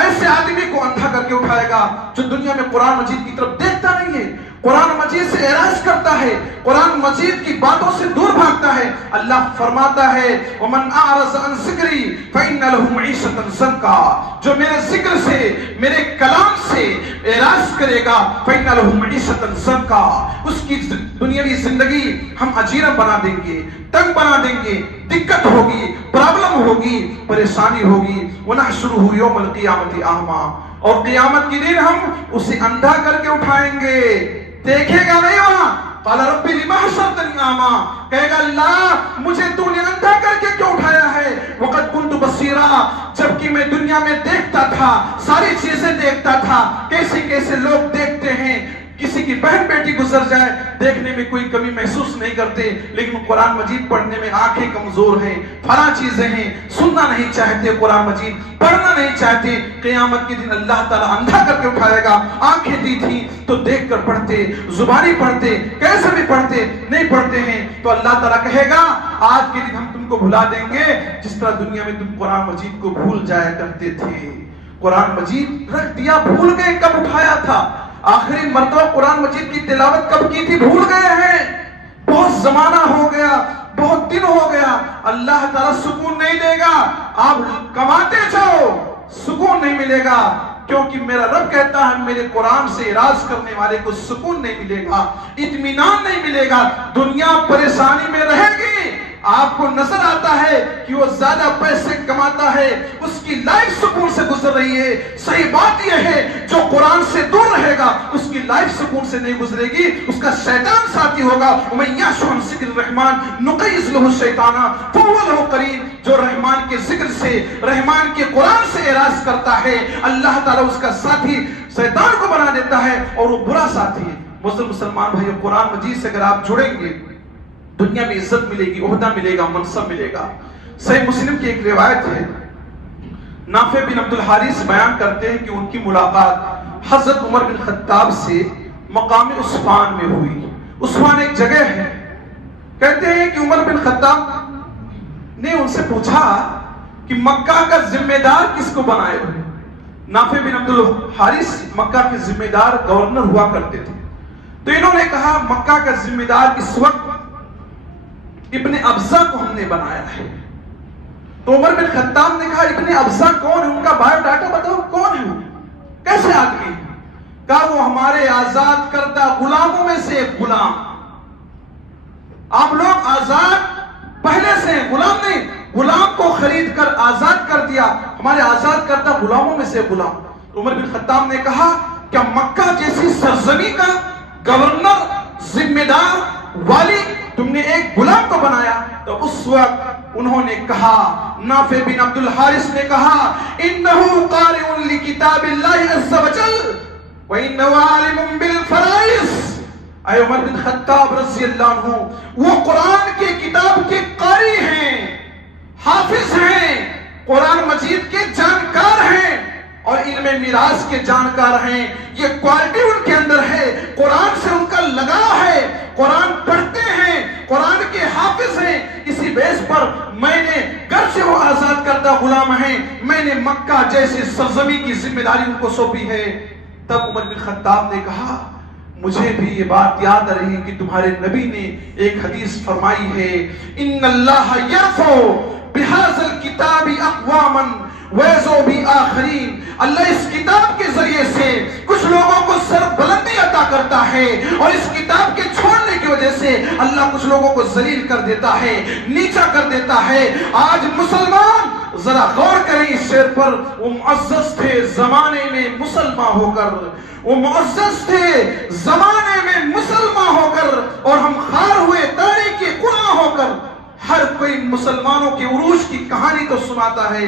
ایسے آدمی کو اندھا کر کے اٹھائے گا جو دنیا میں قرآن مجید کی طرف دیکھتا نہیں ہے، قرآن مجید سے اعراض کرتا ہے، قرآن مجید کی باتوں سے دور بھاگتا ہے۔ اللہ فرماتا ہے وَمَنْ أَعْرَضَ عَنْ ذِكْرِي فَإِنَّ لَهُ مَعِيشَةً ضَنْكًا، جو میرے ذکر سے، میرے کلام سے اعراض کرے گا فَإِنَّ لَهُ مَعِيشَةً ضَنْكًا، اس کی دنیاوی زندگی ہم اجیرہ بنا دیں گے، تنگ بنا دیں گے، دقت ہوگی، پرابلم ہوگی، پریشانی ہوگی۔ وَنَحْشُرُهُ يَوْمَ الْقِيَامَةِ أَعْمَىٰ، اور قیامت کے دن ہم اسے اندھا کر کے اٹھائیں گے، دیکھے گا نہیں وہاں۔ قال رب لم حشرتنی اعمیٰ، کہے گا اللہ مجھے تو نے اندھا کر کے کیوں اٹھایا ہے؟ وقد كنت بصیرا، جبکہ میں دنیا میں دیکھتا تھا، ساری چیزیں دیکھتا تھا، کیسے کیسے لوگ دیکھتے ہیں، کسی کی بہن بیٹی گزر جائے دیکھنے میں کوئی کمی محسوس نہیں کرتے، لیکن قرآن مجید پڑھنے میں آنکھیں کمزور ہیں، فلاں چیزیں ہیں، سننا نہیں چاہتے، قرآن مجید پڑھنا نہیں چاہتے۔ قیامت کے دن اللہ تعالیٰ اندھا کر کے اٹھائے گا، آنکھیں دی تھی تو دیکھ کر پڑھتے، زبانی پڑھتے، کیسے بھی پڑھتے، نہیں پڑھتے ہیں تو اللہ تعالیٰ کہے گا آج کے دن ہم تم کو بھلا دیں گے جس طرح دنیا میں تم قرآن مجید کو بھول جایا کرتے تھے۔ قرآن مجید رکھ دیا، بھول گئے کب اٹھایا تھا، آخری مرتبہ قرآن مجید کی تلاوت کب کی تھی بھول گئے ہیں، بہت زمانہ ہو گیا، بہت دن ہو گیا۔ اللہ تعالیٰ سکون نہیں دے گا، آپ کماتے جاؤ، سکون نہیں ملے گا، کیونکہ میرا رب کہتا ہے میرے قرآن سے اعراض کرنے والے کو سکون نہیں ملے گا، اطمینان نہیں ملے گا، دنیا پریشانی میں رہے گی۔ آپ کو نظر آتا ہے کہ وہ زیادہ پیسے کماتا ہے، اس کی لائف سکون سے گزر رہی ہے، صحیح بات یہ ہے جو قرآن سے دور رہے گا اس کی لائف سکون سے نہیں گزرے گی، اس کا شیطان ساتھی ہوگا۔ وَمَن يَعْشُ عَنْ ذِكْرِ الرَّحْمَٰنِ نُقَيِّضْ لَهُ الشَّيْطَانَ فَهُوَ لَهُ قَرِينٌ، جو رحمان کے ذکر سے، رحمان کے قرآن سے اعراض کرتا ہے اللہ تعالیٰ اس کا ساتھی شیطان کو بنا دیتا ہے اور وہ برا ساتھی ہے۔ مسلمان بھائیو، قرآن مجید سے اگر آپ جڑیں گے دنیا میں عزت ملے گی، عہدہ ملے گا، منصب ملے گا۔ صحیح مسلم کی ایک روایت ہے، نافع بن عبد الحارث بیان کرتے ہیں کہ ان کی ملاقات حضرت عمر بن خطاب سے مقام عثمان میں ہوئی۔ عثمان ایک جگہ ہے، کہتے ہیں کہ عمر بن خطاب نے ان سے پوچھا کہ مکہ کا ذمہ دار کس کو بنائے ہوئے؟ نافع بن عبد الحارث مکہ کے ذمہ دار گورنر ہوا کرتے تھے، تو انہوں نے کہا مکہ کا ذمہ دار اس وقت ابن ابزہ کو ہم نے بنایا ہے۔ تو عمر بن خطاب نے کہا ابن ابزہ کون ہے، ان کا بایو ڈاٹا بتاؤ، کون ہے وہ، کیسے آدمی ہے؟ کہا وہ ہمارے آزاد کردہ غلاموں میں سے ایک غلام۔ آپ لوگ آزاد پہلے سے ہیں، غلام نہیں، غلام کو خرید کر آزاد کر دیا، ہمارے آزاد کردہ غلاموں میں سے غلام۔ تو عمر بن خطاب نے کہا کیا مکہ جیسی سرزمین کا گورنر، ذمہ دار، والی تم نے ایک غلام کو بنایا؟ تو اس وقت انہوں نے کہا، نافع بن عبد الحارث نے کہا انہو قارئ لکتاب اللہ عز وجل وانہو عالم بالفرائض۔ اے عمر بن خطاب رضی اللہ عنہ، وہ قرآن کے کتاب کے قاری ہیں، حافظ ہیں، قرآن مجید کے جانکار ہیں اور علم میراث کے جانکار ہیں۔ یہ کوالٹی ان کے اندر ہے، قرآن سے ان کا لگاؤ ہے، قرآن پڑھتے ہیں، قرآن کے حافظ ہیں۔ اسی بیس پر میں نے، گرچہ وہ آزاد کردہ غلام ہیں، میں نے مکہ جیسے سرزمین کی ذمہ داری ان کو سونپی ہے۔ تب عمر بن خطاب نے کہا مجھے بھی یہ بات یاد رہی کہ تمہارے نبی نے ایک حدیث فرمائی ہے، ان اللہ یرفع بہذا الکتاب اقواما ویذو بآخرین، اللہ اس کتاب کے ذریعے سے کچھ لوگوں کو سر بلندی عطا کرتا ہے اور اس کتاب کے چھوڑنے کی وجہ سے اللہ کچھ لوگوں کو ذلیل کر دیتا ہے، نیچا کر دیتا ہے۔ آج مسلمان ذرا غور کریں اس شعر پر، وہ معزز تھے زمانے میں مسلمان ہو کر، وہ معزز تھے زمانے میں مسلمان ہو کر، اور ہم خار ہوئے تاریخ قرآن ہو کر۔ ہر کوئی مسلمانوں کے عروج کی کہانی تو سناتا ہے،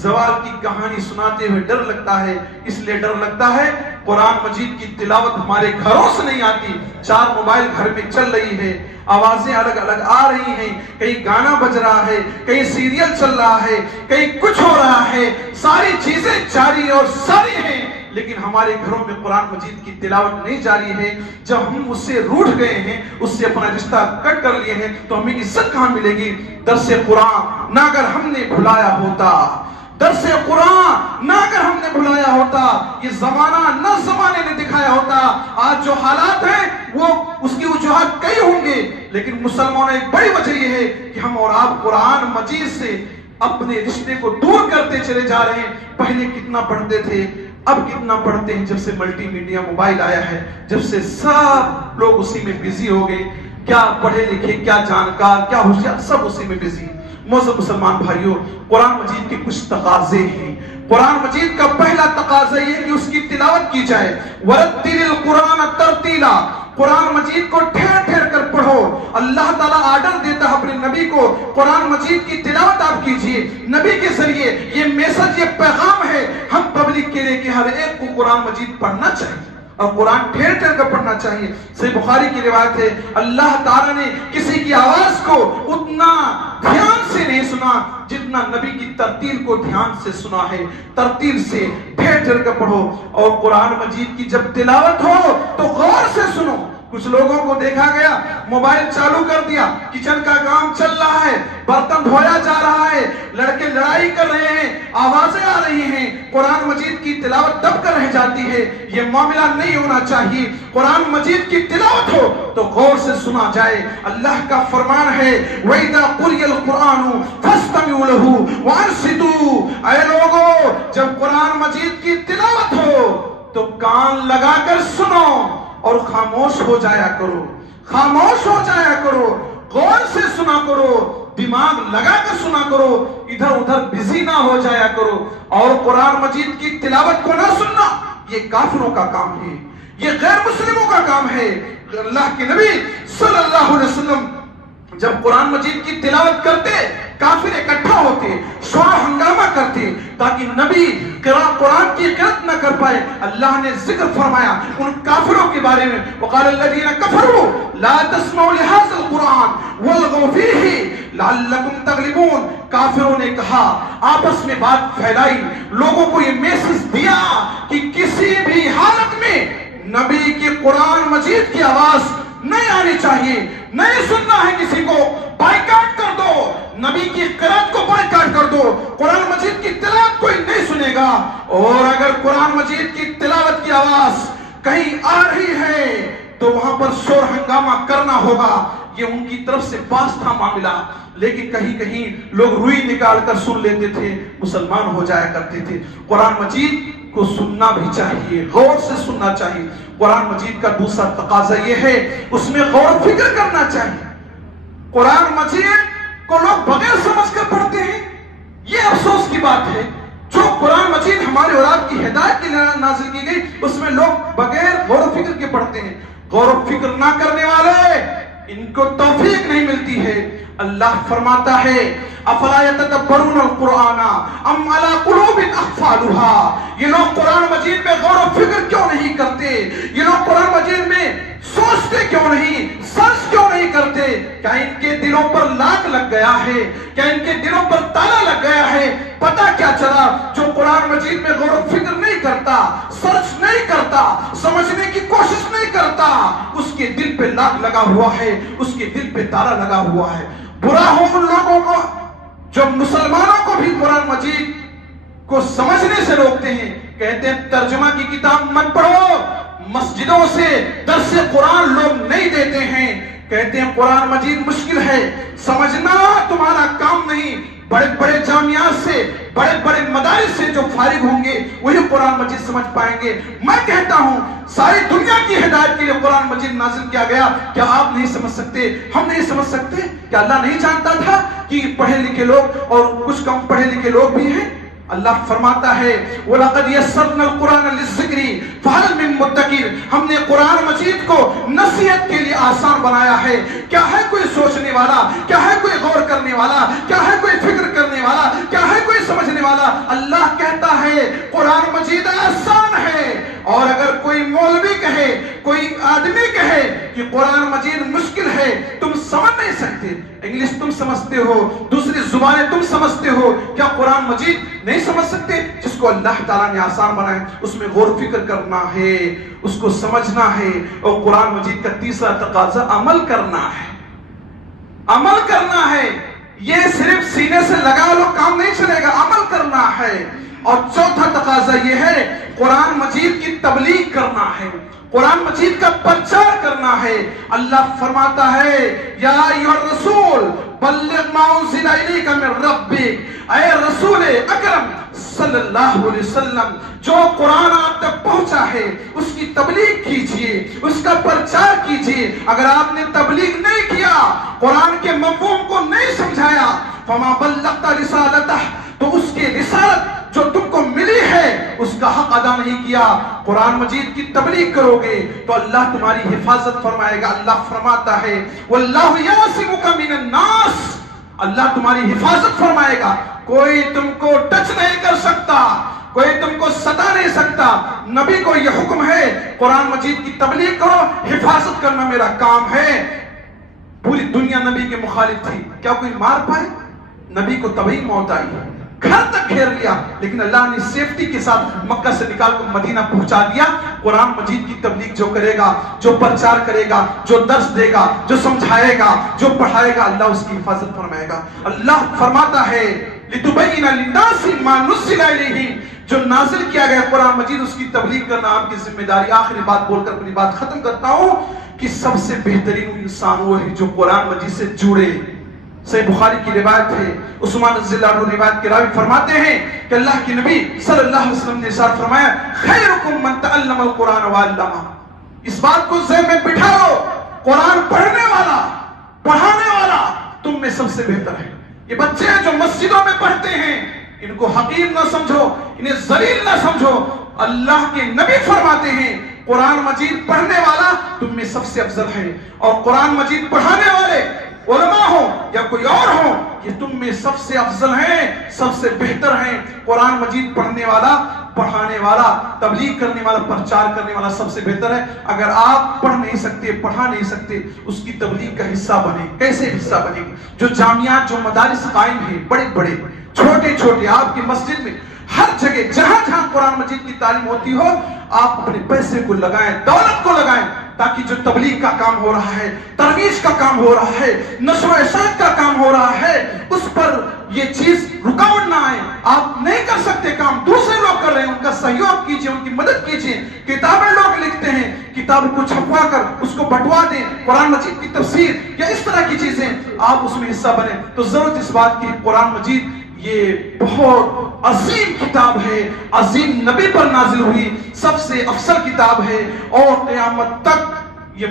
زوال کی کہانی سناتے ہوئے ڈر لگتا ہے. اس لیے ڈر لگتا ہے قرآن مجید کی تلاوت ہمارے گھروں سے نہیں آتی. 4 موبائل گھر میں چل رہی ہے، آوازیں الگ الگ آ رہی ہیں، کہیں گانا بج رہا ہے، کہیں سیریل چل رہا ہے، کہیں کچھ ہو رہا ہے، ساری چیزیں جاری اور ساری ہیں، لیکن ہمارے گھروں میں قرآن مجید کی تلاوت نہیں جاری ہے. جب ہم اس سے روٹھ گئے ہیں، اس سے اپنا رشتہ کٹ کر لیے ہیں، تو ہمیں عزت کہاں ملے گی؟ درس قرآن نہ اگر ہم نے بھلایا ہوتا، درس قرآن نہ اگر ہم نے بھلایا ہوتا، یہ زمانہ نہ زمانے نے دکھایا ہوتا. آج جو حالات ہیں وہ اس کی وجوہات کئی ہوں گے، لیکن مسلمانوں ایک بڑی وجہ یہ ہے کہ ہم اور آپ قرآن مجید سے اپنے رشتے کو دور کرتے چلے جا رہے ہیں. پہلے کتنا پڑھتے تھے، اب کتنا پڑھتے ہیں؟ جب سے ملٹی میڈیا موبائل آیا ہے، جب سے سب لوگ اسی میں بزی ہو گئے، کیا پڑھے لکھے، کیا جانکار، کیا ہوشیار، سب اسی میں بزی. معزز مسلمان بھائیوں، قرآن مجید کے کچھ تقاضے ہیں. قرآن مجید کا پہلا تقاضا یہ کہ اس کی تلاوت کی جائے. وَرَتِّلِ الْقُرْآنَ تَرْتِيلًا، قرآن مجید کو ٹھہر ٹھہر کر پڑھو. اللہ تعالیٰ آرڈر دیتا ہے اپنے نبی کو، قرآن مجید کی تلاوت آپ کیجئے. نبی کے ذریعے یہ میسج، یہ پیغام ہے ہم پبلک کے لیے کہ ہر ایک کو قرآن مجید پڑھنا چاہیے اور قرآن ٹھہر ٹھہر کر پڑھنا چاہیے. صحیح بخاری کی روایت ہے، اللہ تعالیٰ نے کسی کی آواز کو اتنا دھیان سے نہیں سنا جتنا نبی کی ترتیل کو دھیان سے سنا ہے. ترتیل سے ٹھہر ٹھہر کر پڑھو، اور قرآن مجید کی جب تلاوت ہو تو غور سے سنو. کچھ لوگوں کو دیکھا گیا موبائل چالو کر دیا، کچن کا کام چل رہا ہے، برتن دھویا جا رہا ہے، لڑکے لڑائی کر رہے ہیں، آوازیں آ رہی ہیں، قرآن مجید کی تلاوت دب کر رہ جاتی ہے. یہ معاملہ نہیں ہونا چاہیے. قرآن مجید کی تلاوت ہو تو غور سے سنا جائے. اللہ کا فرمان ہے وَإِذَا قُرِئَ الْقُرْآنُ فَاسْتَمِعُوا لَهُ وَأَنصِتُوا، اے لوگو جب قرآن مجید کی تلاوت ہو تو کان لگا کر سنو اور خاموش ہو جایا کرو. خاموش ہو جایا کرو، غور سے سنا کرو، دماغ لگا کر سنا کرو، ادھر ادھر بزی نہ ہو جایا کرو. اور قرآن مجید کی تلاوت کو نہ سننا یہ کافروں کا کام ہے، یہ غیر مسلموں کا کام ہے. اللہ کے نبی صلی اللہ علیہ وسلم جب قرآن مجید کی تلاوت کرتے، کافر اکٹھا ہوتے، شور و ہنگامہ کرتے تاکہ نبی قرآن کی قرأت نہ کر پائے. اللہ نے ذکر فرمایا ان کافروں کے بارے میں، وقال الذین کفروا لا تسمعوا لهذا القرآن والغوا فیہ لعلکم تغلبون. کافروں نے کہا، آپس میں بات پھیلائی، لوگوں کو یہ میسج دیا کہ کسی بھی حالت میں نبی کی قرآن مجید کی آواز نہیں آنی چاہیے، نہیں سننا ہے کسی کو، بائیکاٹ کر دو، نبی کی قرآن کو بائیکاٹ کر دو، قرآن مجید کی تلاوت کوئی نہیں سنے گا. اور اگر قرآن مجید کی تلاوت کی آواز کہیں آ رہی ہے تو وہاں پر شور ہنگامہ کرنا ہوگا. یہ ان کی طرف سے پاس تھا معاملہ، لیکن کہیں کہیں لوگ روئی نکال کر سن لیتے تھے، مسلمان ہو جایا کرتے تھے. قرآن مجید کو سننا بھی چاہیے، غور سے سننا چاہیے. قرآن مجید کا دوسرا تقاضا یہ ہے اس میں غور و فکر کرنا چاہیے. قرآن مجید کو لوگ بغیر سمجھ کر پڑھتے ہیں. یہ افسوس کی بات ہے، جو قرآن مجید ہمارے اور آپ کی ہدایت کے لیے نازل کی گئی اس میں لوگ بغیر غور و فکر کے پڑھتے ہیں. غور و فکر نہ کرنے والے ان کو توفیق نہیں ملتی ہے. اللہ فرماتا ہے افلا یتدبرون القرآن ام علی قلوب اقفالها، یہ لوگ قرآن مجید میں غور و فکر کیوں نہیں کرتے؟ یہ لوگ قرآن مجید میں سوچتے کیوں نہیں، سرچ کیوں نہیں کرتے؟ کیا ان کے دلوں پر لاک لگ گیا ہے؟ کیا ان کے دلوں پر تالا لگ گیا ہے؟ پتہ کیا چلا؟ جو قرآن مجید میں غور و فکر نہیں کرتا، سرچ نہیں کرتا، سمجھنے کی کوشش نہیں کرتا، اس کے دل پہ لاک لگا ہوا ہے، اس کے دل پہ تالا لگا ہوا ہے. برا ہو ان لوگوں کو جو مسلمانوں کو بھی قرآن مجید کو سمجھنے سے روکتے ہیں. کہتے ہیں ترجمہ کی کتاب مت پڑھو، مسجدوں سے درس قرآن لوگ نہیں دیتے ہیں. کہتے ہیں قرآن مجید مشکل ہے، سمجھنا تمہارا کام نہیں. بڑے بڑے جامعات سے، بڑے بڑے مدارس سے جو فارغ ہوں گے وہی قرآن مجید سمجھ پائیں گے. میں کہتا ہوں ساری دنیا کی ہدایت کے لیے قرآن مجید نازل کیا گیا. کیا آپ نہیں سمجھ سکتے؟ ہم نہیں سمجھ سکتے؟ کیا اللہ نہیں جانتا تھا کہ پڑھے لکھے لوگ اور کچھ کم پڑھے لکھے لوگ بھی ہیں؟ اللہ فرماتا ہے وَلَقَدْ يَسَّرْنَا الْقُرْآنَ لِلذِّكْرِ فَهَلْ مِن للمتقین. ہم نے قرآن مجید کو نصیحت کے لیے آسان بنایا ہے. کیا ہے کوئی سوچنے والا, کیا ہے کوئی غور کرنے والا, کیا ہے کوئی فکر کرنے والا, کیا ہے کوئی سمجھنے والا؟ اللہ کہتا ہے قرآن مجید آسان ہے. اور اگر کوئی مولوی کہے, کوئی آدمی کہے کہ قرآن مجید مشکل ہے, تم سمجھ نہیں سکتے, انگلش تم سمجھتے ہو, دوسری زبانیں تم سمجھتے ہو, کیا قرآن مجید نہیں سمجھ سکتے؟ جس کو اللہ تعالیٰ نے آسان بنایا اس میں غور فکر کرنا ہے, اس کو سمجھنا ہے. اور قرآن مجید کا تیسرا تقاضا عمل کرنا ہے. عمل کرنا ہے. یہ صرف سینے سے لگا لو کام نہیں چلے گا, عمل کرنا ہے. اور چوتھا تقاضا یہ ہے قرآن مجید کی تبلیغ کرنا ہے, قرآن مجید کا پرچار کرنا ہے. اللہ فرماتا ہے یا ایھا الرسول بلغ ما انزل الیک من ربک, اے رسول اکرم صلی اللہ علیہ وسلم, جو قرآن آپ تک پہنچا ہے اس کی تبلیغ کیجئے, اس کا پرچار کیجئے. اگر آپ نے تبلیغ نہیں کیا, قرآن کے مفہوم کو نہیں سمجھایا, فما بلغت رسالتہ, تو اس کی رسالت جو تم کو ملی ہے اس کا حق ادا نہیں کیا. قرآن مجید کی تبلیغ کرو گے تو اللہ تمہاری حفاظت فرمائے گا. اللہ فرماتا ہے واللہ یعصمک من الناس, اللہ تمہاری حفاظت فرمائے گا. کوئی تم کو ٹچ نہیں کر سکتا, کوئی تم کو ستا نہیں سکتا. نبی کو یہ حکم ہے قرآن مجید کی تبلیغ کرو, حفاظت کرنا میرا کام ہے. پوری دنیا نبی کے مخالف تھی, کیا کوئی مار پائے؟ نبی کو تبھی موت آئی, گھر تک گھیر لیا, لیکن اللہ نے سیفٹی کے ساتھ مکہ سے نکال کر مدینہ پہنچا دیا. قرآن مجید کی تبلیغ جو کرے گا, جو پرچار کرے گا, جو درس دے گا, جو سمجھائے گا, جو پڑھائے گا, اللہ اس کی حفاظت فرمائے گا. اللہ فرماتا ہے لِتُبَيِّنَ لِلنَّاسِ مَا نُزِّلَ إِلَيْهِمْ, جو نازل کیا گیا قرآن مجید اس کی تبلیغ کرنا آپ کی ذمہ داری. آخری بات بول کر اپنی بات ختم کرتا ہوں کہ سب سے بہترین انسان وہ ہے جو قرآن مجید سے جڑے. صحیح بخاری کی روایت ہے, عثمان رضی اللہ عنہ روایت کے راوی فرماتے ہیں کہ اللہ کے نبی صلی اللہ علیہ وسلم نے ارشاد فرمایا خیرکم من تعلم القرآن وعلمہ. اس بات کو ذہن میں بٹھا لو, قرآن پڑھنے والا, پڑھانے والا تم میں سب سے بہتر ہے. یہ بچے ہیں جو مسجدوں میں پڑھتے ہیں, ان کو حقیر نہ سمجھو, انہیں ذلیل نہ سمجھو. اللہ کے نبی فرماتے ہیں قرآن مجید پڑھنے والا تم میں سب سے افضل ہے, اور قرآن مجید پڑھانے والے علماء ہو یا کوئی اور ہو, یہ تم میں سب سے افضل ہیں, سب سے بہتر ہیں. قرآن مجید پڑھنے والا, پڑھانے والا, تبلیغ کرنے والا, پرچار کرنے والا سب سے بہتر ہے. اگر آپ پڑھ نہیں سکتے, پڑھا نہیں سکتے, اس کی تبلیغ کا حصہ بنے. کیسے حصہ بنے گی؟ جو جامعات, جو مدارس قائم ہیں, بڑے بڑے, چھوٹے چھوٹے, آپ کی مسجد میں ہر جگہ جہاں جہاں قرآن مجید کی تعلیم ہوتی ہو, آپ اپنے پیسے کو لگائیں, دولت کو لگائیں, تاکہ جو تبلیغ کا کام ہو رہا ہے, ترویج کا کام ہو رہا ہے, نشر و ارشاد کا کام ہو رہا ہے, اس پر یہ چیز رکاوٹ نہ آئے. آپ نہیں کر سکتے کام, دوسرے لوگ کر رہے ہیں, ان کا سہیوگ کیجئے, ان کی مدد کیجئے. کتابیں لوگ لکھتے ہیں, کتاب کو چھپوا کر اس کو بٹوا دیں, قرآن مجید کی تفسیر یا اس طرح کی چیزیں, آپ اس میں حصہ بنیں. تو ضرورت اس بات کی, قرآن مجید یہ بہت عظیم کتاب ہے, عظیم نبی پر نازل ہوئی, سب سے افضل کتاب ہے, اور قیامت تک یہ